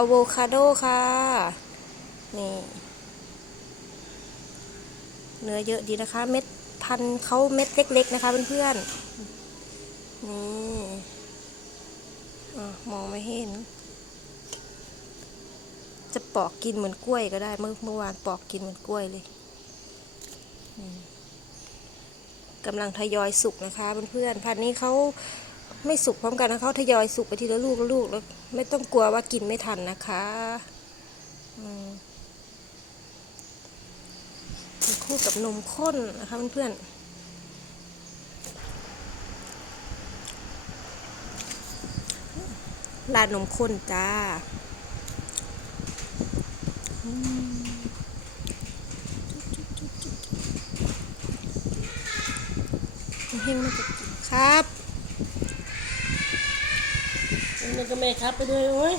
อะโวคาโดค่ะ นี่ เนื้อเยอะดีนะคะ เม็ดพันเขาเม็ดเล็ก ๆ นะคะเพื่อนๆ นี่อมองไม่เห็น จะปอกกินเหมือนกล้วยก็ได้ เมื่อเมื่อวานปอกกินเหมือนกล้วยเลยกำลังทยอยสุกนะคะเพื่อนๆพันนี้เขา ไม่สุกพร้อมกันนะเขาทยอยสุกไปทีละลูกละลูกแล้วไม่ต้องกลัวว่ากินไม่ทันนะคะคู่กับนมข้นนะคะเพื่อนๆราดนมข้นจ้า เฮงมาจะกินครับ นี่ก็แม่ครับไปด้วยโอ้ย